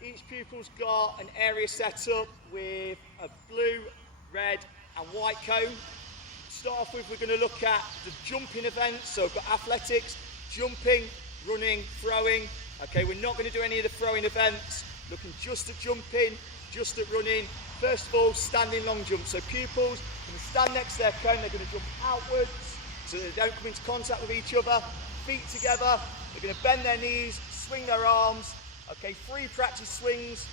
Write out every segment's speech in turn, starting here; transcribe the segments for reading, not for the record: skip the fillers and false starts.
Each pupil's got an area set up with a blue, red and white cone. To start off with, we're going to look at the jumping events. So we've got athletics, jumping, running, throwing. Okay, we're not going to do any of the throwing events. Looking just at jumping, just at running. First of all, standing long jump. So pupils are going to stand next to their cone. They're going to jump outwards so that they don't come into contact with each other. Feet together. They're going to bend their knees, swing their arms. Okay, 3 practice swings,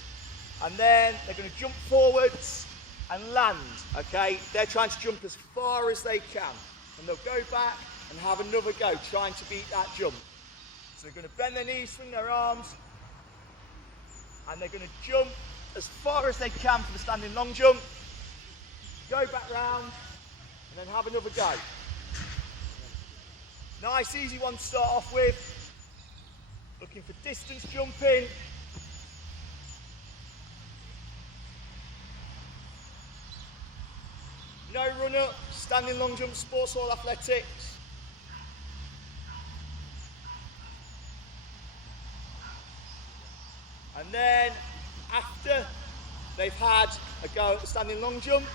and then they're going to jump forwards and land. Okay, they're trying to jump as far as they can, and they'll go back and have another go trying to beat that jump. So they're going to bend their knees, swing their arms, and they're going to jump as far as they can for the standing long jump, go back round, and then have another go. Nice, easy one to start off with. Looking for distance jumping. No run up, standing long jump, sports hall athletics. And then after they've had a go at the standing long jump,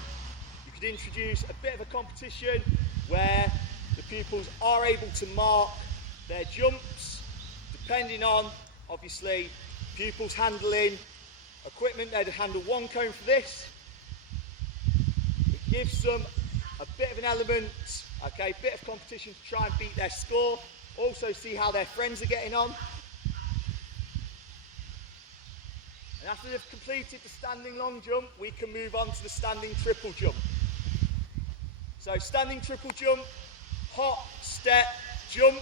you could introduce a bit of a competition where the pupils are able to mark their jumps. Depending on, obviously, pupils handling equipment, they'd handle 1 cone for this. It gives them a bit of an element, okay, bit of competition to try and beat their score. Also see how their friends are getting on. And after they've completed the standing long jump, we can move on to the standing triple jump. So standing triple jump, hop, step, jump.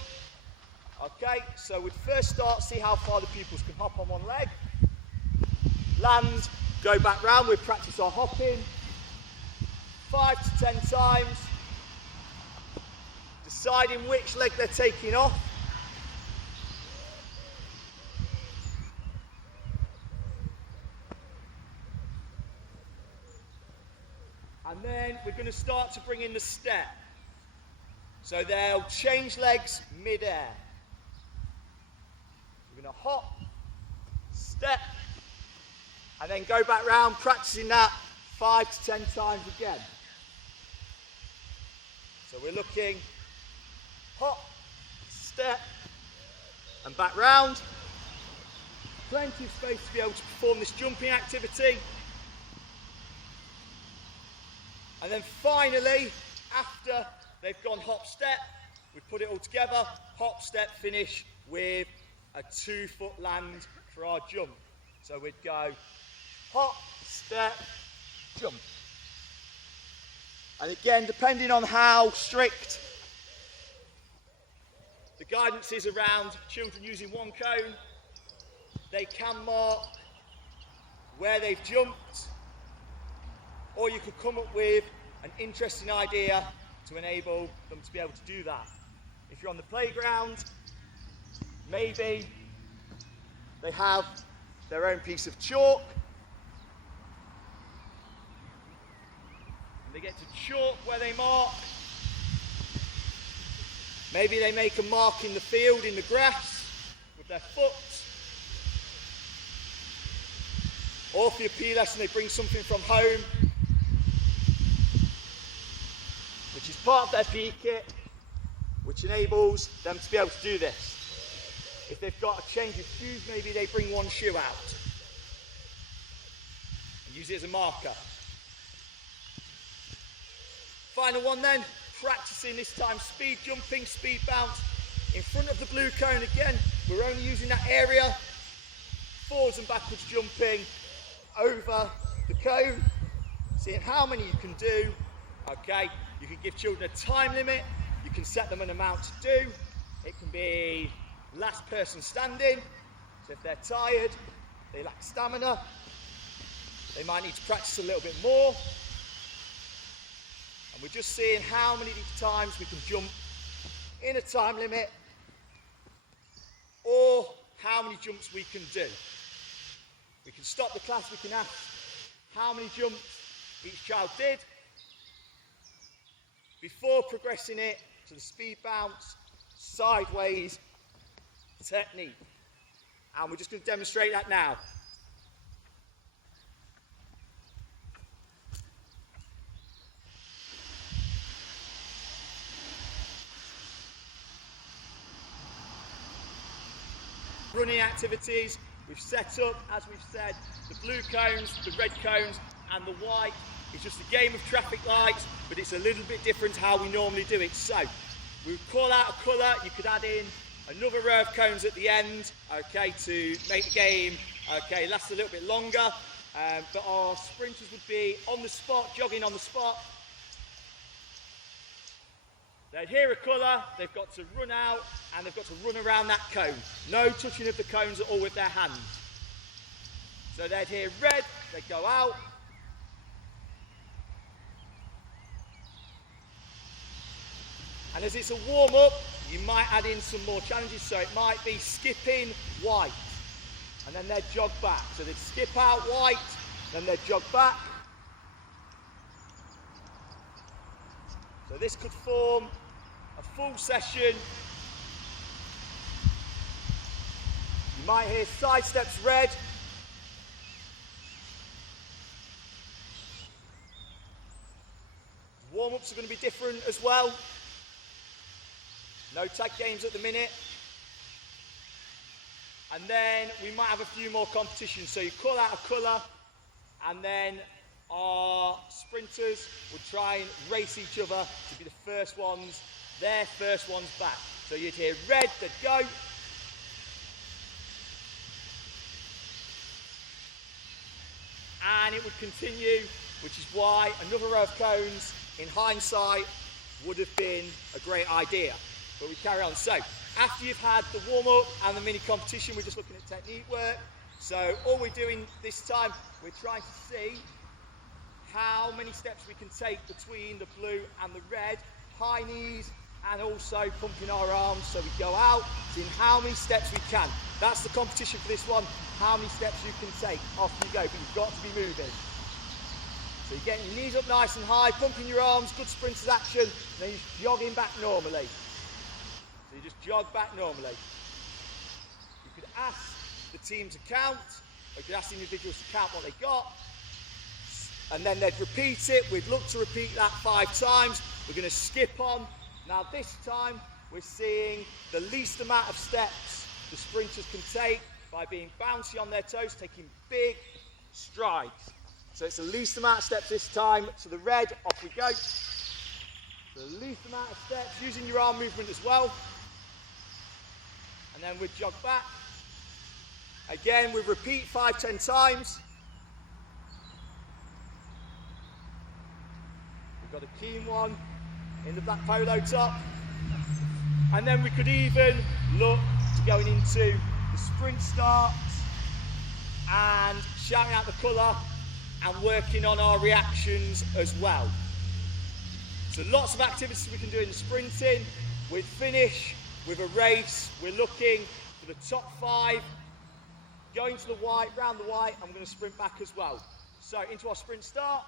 Okay, so we'd first start, see how far the pupils can hop on one leg. Land, go back round, we'd practice our hopping 5 to 10 times. Deciding which leg they're taking off. And then we're going to start to bring in the step. So they'll change legs mid-air. We're going to hop, step, and then go back round, practicing that 5 to 10 times again. So we're looking hop, step, and back round. Plenty of space to be able to perform this jumping activity. And then finally, after they've gone hop, step, we put it all together, hop, step, finish with a 2-foot land for our jump. So we'd go hop, step, jump. And again, depending on how strict the guidance is around children using 1 cone, they can mark where they've jumped, or you could come up with an interesting idea to enable them to be able to do that. If you're on the playground, maybe they have their own piece of chalk and they get to chalk where they mark. Maybe they make a mark in the field, in the grass, with their foot. Or for your PE lesson, they bring something from home, which is part of their PE kit, which enables them to be able to do this. If they've got a change of shoes, maybe they bring 1 shoe out and use it as a marker. Final one then, practicing this time speed jumping, speed bounce. In front of the blue cone again, we're only using that area, forwards and backwards jumping over the cone, seeing how many you can do. Okay, you can give children a time limit, you can set them an amount to do. It can be last person standing, so if they're tired, they lack stamina, they might need to practice a little bit more. And we're just seeing how many times we can jump in a time limit, or how many jumps we can do. We can stop the class, we can ask how many jumps each child did before progressing it to the speed bounce, sideways technique. And we're just going to demonstrate that now. running activities. We've set up, as we've said, the blue cones, the red cones, and the white. It's just a game of traffic lights, but it's a little bit different to how we normally do it. So we would call out a colour. You could add in another row of cones at the end, okay, to make the game, okay, last a little bit longer. But our sprinters would be on the spot, jogging on the spot. They'd hear a colour, they've got to run out, and they've got to run around that cone. No touching of the cones at all with their hands. So they'd hear red, they'd go out. And as it's a warm-up, you might add in some more challenges. So it might be skipping white, and then they'd jog back. So they'd skip out white, then they'd jog back. So this could form a full session. You might hear side steps red. Warm-ups are going to be different as well. No tag games at the minute. And then we might have a few more competitions. So you call out a colour, and then our sprinters would try and race each other to be the first ones, their first ones back. So you'd hear red, they'd go. And it would continue, which is why another row of cones, in hindsight, would have been a great idea. But we carry on. So after you've had the warm-up and the mini competition, we're just looking at technique work. So all we're doing this time, we're trying to see how many steps we can take between the blue and the red, high knees, and also pumping our arms. So we go out, seeing how many steps we can. That's the competition for this one, how many steps you can take. Off you go, but you've got to be moving. So you're getting your knees up nice and high, pumping your arms, good sprinters action, and then you're jogging back normally. So you just jog back normally. You could ask the team to count, or you could ask the individuals to count what they got, and then they'd repeat it. We'd look to repeat that 5 times. We're going to skip on. Now this time we're seeing the least amount of steps the sprinters can take by being bouncy on their toes, taking big strides. So it's the least amount of steps this time. So the red, off we go. The least amount of steps, using your arm movement as well. And then we jog back. Again, we repeat 5-10 times. We've got a keen one in the black polo top. And then we could even look to going into the sprint starts and shouting out the colour and working on our reactions as well. So lots of activities we can do in the sprinting. We'd finish with a race. We're looking for the top 5, going to the white, round the white. I'm going to sprint back as well. So into our sprint start.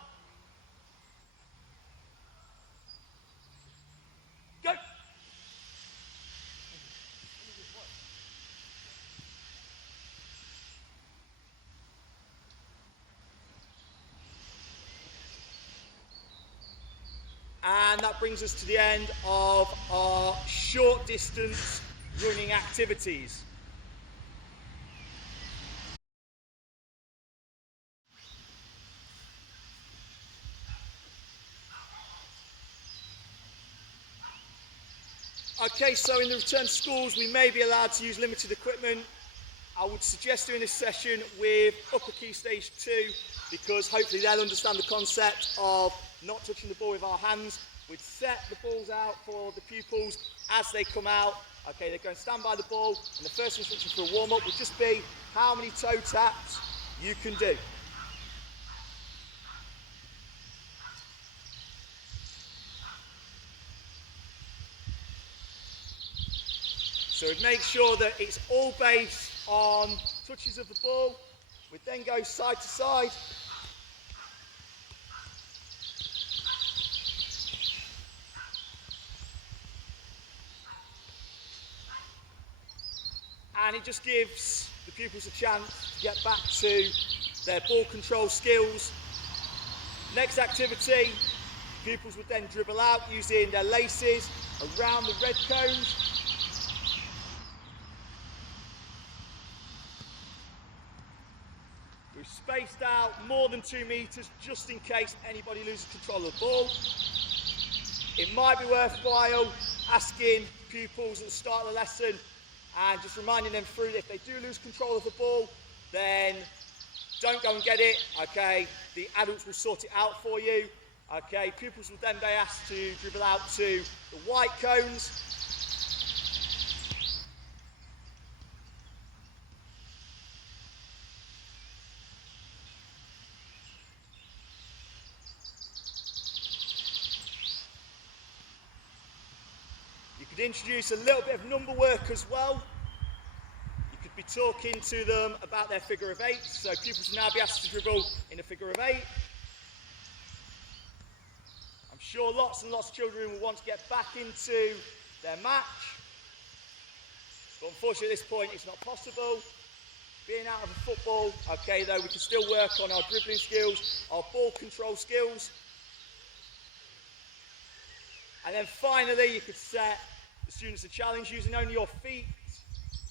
Go! And that brings us to the end of our short distance running activities. Okay, so in the return to schools, we may be allowed to use limited equipment. I would suggest doing this session with upper key stage 2, because hopefully they'll understand the concept of not touching the ball with our hands. We'd set the balls out for the pupils as they come out. Okay, they're going to stand by the ball, and the first instruction for a warm-up would just be how many toe taps you can do. So we'd make sure that it's all based on touches of the ball. We'd then go side to side. And it just gives the pupils a chance to get back to their ball control skills. Next activity, pupils would then dribble out using their laces around the red cones. spaced out more than 2 meters, just in case anybody loses control of the ball. It might be worthwhile asking pupils at the start of the lesson and just reminding them through that if they do lose control of the ball, then don't go and get it, okay? The adults will sort it out for you, okay? Pupils will then be asked to dribble out to the white cones. You could introduce a little bit of number work as well. You could be talking to them about their figure of 8, so pupils will now be asked to dribble in a figure of 8. I'm sure lots and lots of children will want to get back into their match, but unfortunately at this point it's not possible. Being out of a football, okay, though, we can still work on our dribbling skills, our ball control skills. And then finally, you could set the students a challenge using only your feet.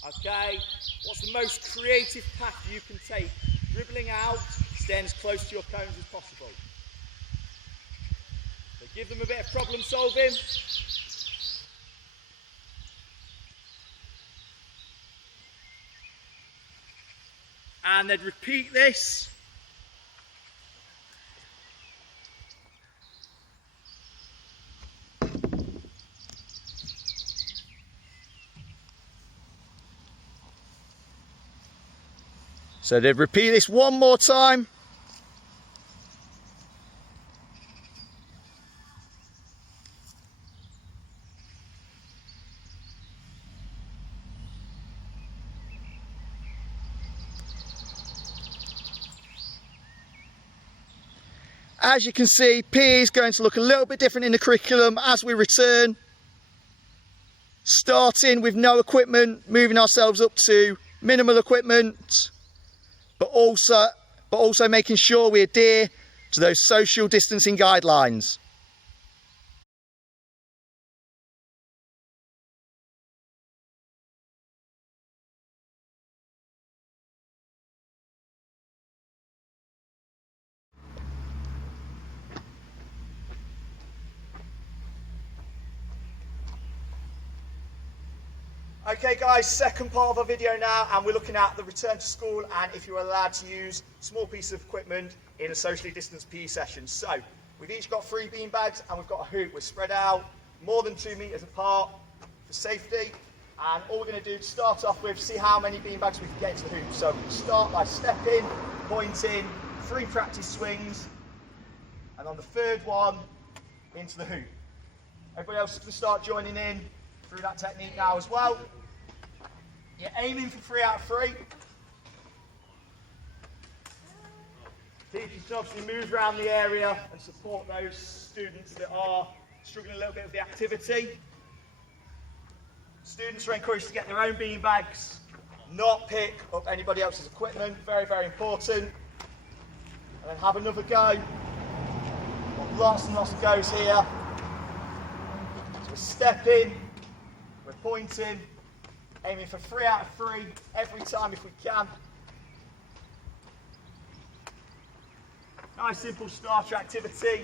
Okay, what's the most creative path you can take? Dribbling out, staying as close to your cones as possible. So give them a bit of problem solving. And they'd repeat this. So they'd repeat this one more time. As you can see, PE is going to look a little bit different in the curriculum as we return. Starting with no equipment, moving ourselves up to minimal equipment. But also making sure we adhere to those social distancing guidelines. Okay guys, second part of our video now, and we're looking at the return to school and if you're allowed to use small pieces of equipment in a socially distanced PE session. So, we've each got 3 bean bags and we've got a hoop. We're spread out more than 2 meters apart for safety. And all we're going to do to start off with, see how many bean bags we can get into the hoop. So, we start by stepping, pointing, 3 practice swings, and on the 3rd one, into the hoop. Everybody else is going to start joining in through that technique now as well. You're aiming for 3 out of 3. Teachers can obviously move around the area and support those students that are struggling a little bit with the activity. Students are encouraged to get their own bean bags, not pick up anybody else's equipment. Very, very important. And then have another go. Lots and lots of goes here. So we're stepping, we're pointing, aiming for 3 out of 3 every time if we can. Nice simple starter activity.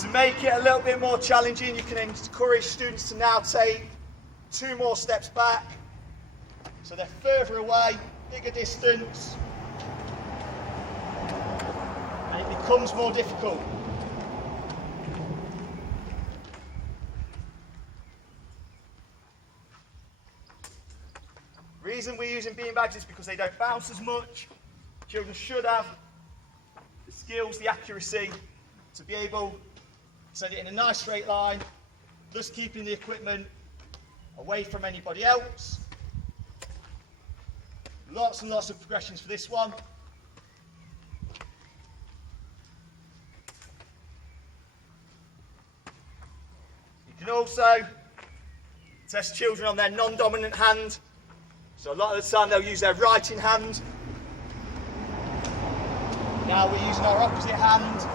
To make it a little bit more challenging, you can encourage students to now take 2 more steps back. So they're further away, bigger distance, and it becomes more difficult. The reason we're using beanbags is because they don't bounce as much. Children should have the skills, the accuracy to be able to send it in a nice straight line, thus keeping the equipment away from anybody else. Lots and lots of progressions for this one. You can also test children on their non-dominant hand. So a lot of the time they'll use their writing hand. Now we're using our opposite hand.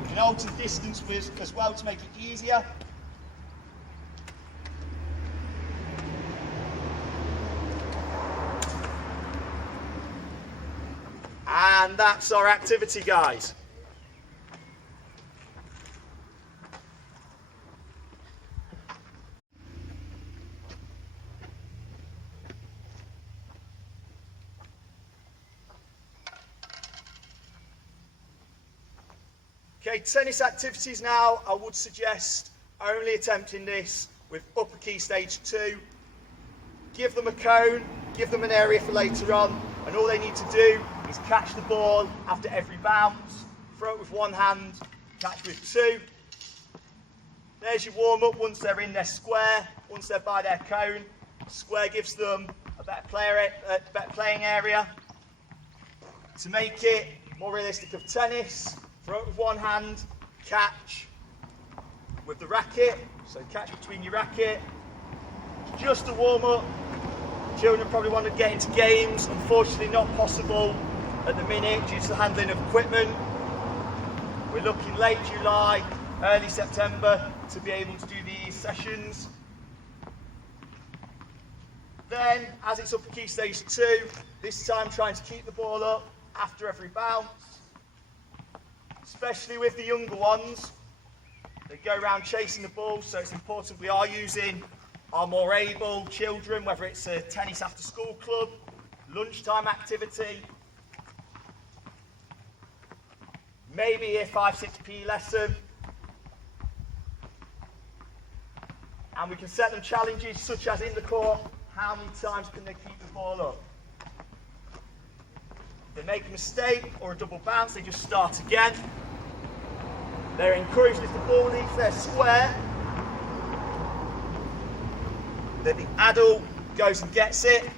We can alter distance as well to make it easier. And that's our activity, guys. Okay, tennis activities now. I would suggest only attempting this with upper key stage 2. Give them a cone, give them an area for later on, and all they need to do is catch the ball after every bounce, throw it with one hand, catch with 2. There's your warm-up once they're in their square, once they're by their cone. Square gives them a better playing area. To make it more realistic of tennis, throw it with one hand, catch with the racket, so catch between your racket. Just a warm-up. Children probably want to get into games, unfortunately not possible at the minute due to the handling of equipment. We're looking late July, early September to be able to do these sessions. Then, as it's upper key stage 2, this time trying to keep the ball up after every bounce. Especially with the younger ones, they go around chasing the ball, so it's important we are using our more able children, whether it's a tennis after school club, lunchtime activity, maybe a 5-6 PE lesson. And we can set them challenges such as in the court, how many times can they keep the ball up? If they make a mistake or a double bounce, they just start again. They're encouraged if the ball leaves their square, that the adult goes and gets it.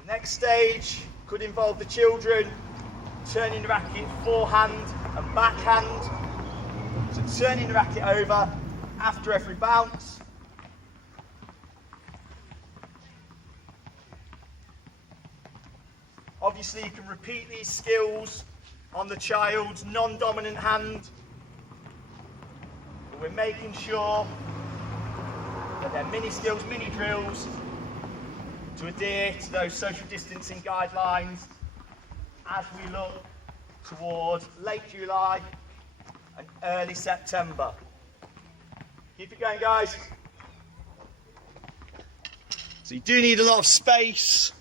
The next stage could involve the children turning the racket forehand and backhand. So turning the racket over after every bounce. Obviously you can repeat these skills on the child's non-dominant hand, but we're making sure that they're mini skills, mini drills to adhere to those social distancing guidelines as we look towards late July and early September. Keep it going, guys. So you do need a lot of space.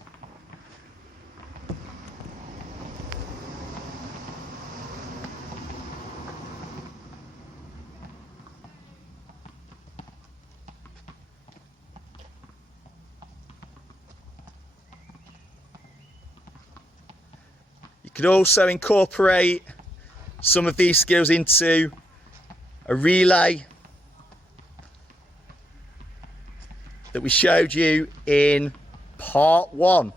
You could also incorporate some of these skills into a relay that we showed you in part 1.